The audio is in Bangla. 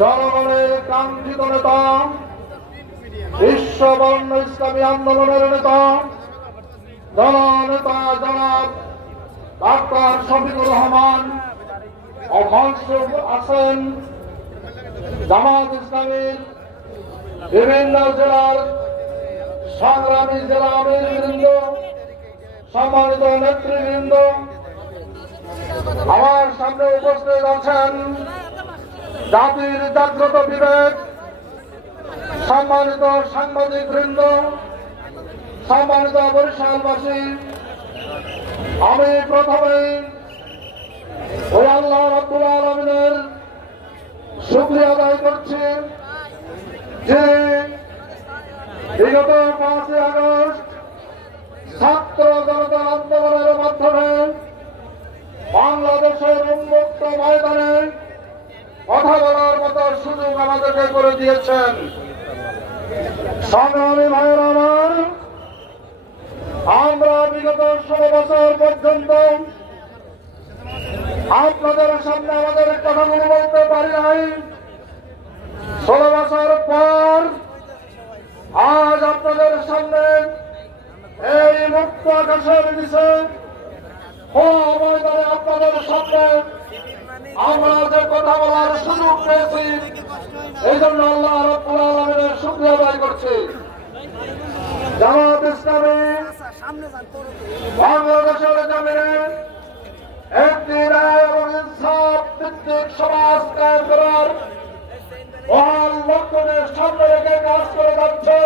জনগণের কাঙ্ক্ষিত নেতা, বিশ্ব বরেণ্য ইসলামী আন্দোলনের নেতা, জননেতা জনাব ডাক্তার শফিকুর রহমান ও মঞ্চে আছেন জামাত ইসলামীর বিভিন্ন জেলার সংগ্রামী জেলা আমিরবৃন্দ, সম্মানিত নেতৃবৃন্দ। আমার সামনে উপস্থিত আছেন জাতির জাগ্রত বিবেক, সম্মানিত সাংবাদিক বৃন্দ, সম্মানিত বরিশালবাসী। আমি প্রথমে ওই আল্লাহ রাব্বুল আলামিনের শুকরিয়া আদায় করছি যে বিগত 5ই আগস্ট ছাত্র জনতা আন্দোলনের মাধ্যমে বাংলাদেশের উন্মুক্ত ময়দানে কথা বলার মতো সুযোগ আমাদেরকে করে দিয়েছেন। সংগ্রামী ভাইয়ের আমার, আমরা বিগত 16 বছর পর্যন্ত আপনাদের সামনে আমাদের কথাগুলো বলতে পারি নাই। 16 বছর পর আজ আপনাদের সামনে এই মুক্ত আকাশের নিচে ময়দানে আপনাদের সামনে আমরা যে কথা বলার সুযোগ পেয়েছি, এই জন্য আল্লাহ রাব্বুল আলামিনের শুকরিয়া আদায় করছি। জামাত ইসলামী বাংলাদেশের জমিনে একটি ন্যায় এবং ইনসাফ ভিত্তিক সমাজ কায়েম করার মহান লক্ষ্যের সামনে রেখে কাজ করে যাচ্ছে।